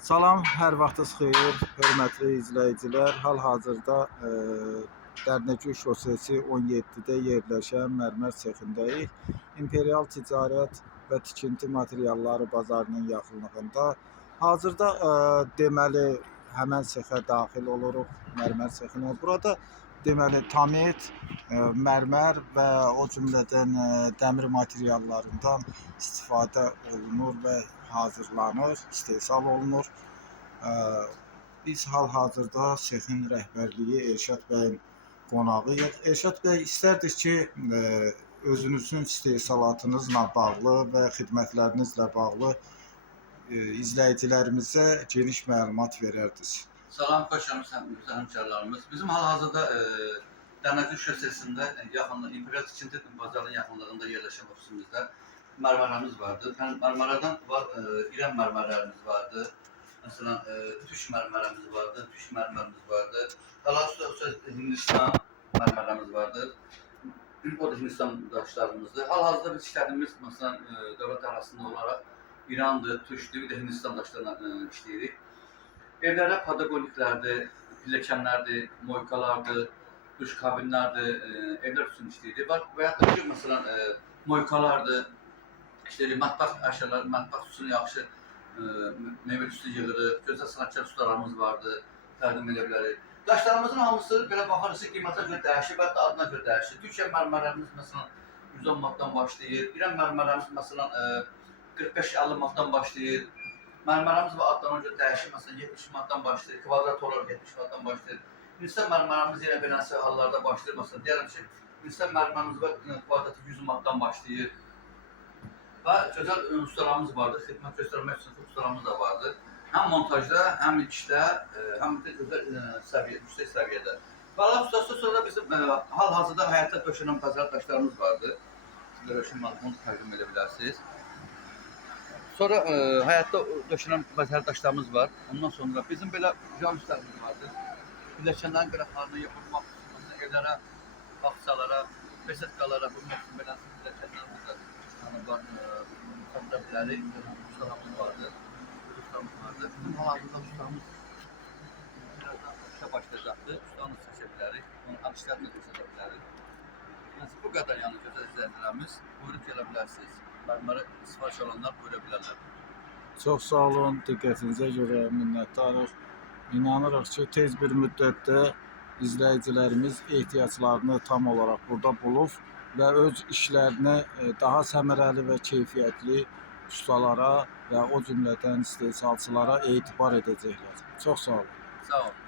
Salam, hər vaxtınız xeyir, hörmətli izləyicilər. Hal-hazırda Dərnəgül şosesi 17-də yerləşən mərmər sexindəyik. İmperial Ticarət və Tikinti Materialları bazarının yaxınlığında. Hazırda deməli həmən sexə daxil oluruq, mərmər sexinə. Burada deməli tamet, mərmər və o cümlədən dəmir materiallarından istifadə olunur və hazırlanır, istehsal olunur. Biz hal-hazırda sexin rəhbərliyi Elşad bəyin qonağıyıq. Elşad bəy, istərdik ki, özünüzün istehsalatınızla bağlı və xidmətlərinizlə bağlı izləyicilərimizə geniş məlumat verərdiniz. Salam, xoş gəlmisiniz həmkarlarımız. Bizim hal-hazırda Dərnəgül şosesində İmperial Tikinti bazarının yaxınlığında yerləşən ofisimizdə mərmərlərimiz vardır. Mərmərlərdən var, İrəm mərmərlərimiz vardır. Məsələn, Türk mərmərlərimiz vardır, Türk mərmərlərimiz vardır. Hal-hazırda Hindistan mərmərlərimiz vardır. O da Hindistan daşlarımızdır. Hal-hazırda biz işlədiyimiz, məsələn, dövlət arasında olaraq İrandır, Türkdür, bir də Hindistan daşlarına işləyirik. Evlərdə padagoniklərdir, pilləkənlərdir, moykalardır, duş kabinlərdir, evlər üçün işləyirik. Və yaxud da ki, məsələn, moykalardır, işləyirik, mətbəx əşyaları, mətbəx üçün yaxşı meyvə üstü yığırıq, gözəl sənətkar ustalarımız vardır, təqdim edə bilərik. Daşlarımızın hamısı belə baxarız ki, qiymətə görə dəyişir və hətta adına görə dəyişir. Türkiyə mərmərlərimiz məsələn 110 manatdan başlayır, İran mərmərlərimiz məsələn 45-50 manatdan başlayır. Mərmərlərimiz və adlarına görə dəyişir, məsələn 70 manatdan başlayır, kvadrat olaraq 70 manatdan başlayır. Hindistan mərmərlərimiz yenə beləsi hallarda başlayır, məsələn deyərəm ki, Hindistan mərmərlərimiz və kvadratı 100 manatdan başlayır. Və gözəl ustalarımız vardır, xidmət göstərmək üçün ustalarımız da vardır. Həm montajda, həm işdə, həm də gözəl yüksək səviyyədə. Və Allah ustası sonra bizim hal-hazırda həyata döşənən bazar daşlarımız vardır. Sizə Rövşən müəllim onu təqdim edə bilərsiniz. Sonra həyatda döşənən bazar daşlarımız var. Ondan sonra bizim belə januslarımız vardır. Pilləkənlərin qıraqlarını yapılmaq üçün, evlərə, bağçalara, besetkalara vurmaq üçün belə pilləkənlərimiz var. Satda bilərik, ustalarımız vardır, ustamız vardır. Bizim hal-hazırda ustamız birazdan işə başlayacaqdır. Ustamız seçə bilərik, onun açışlarını seçə bilərik. Bu qədər yəni gözəl izləyicilərimiz, buyurub gələ bilərsiniz. Mərmərə sifariş alanlar buyura bilərlər. Çox sağ olun, diqqətinizə görə minnətdarıq. İnanırıq ki, tez bir müddətdə izləyicilərimiz ehtiyaclarını tam olaraq burada bulub və öz işlərini daha səmərəli və keyfiyyətli ustalara və o cümlədən istehsalçılara etibar edəcəklər. Çox sağ olun. Sağ olun.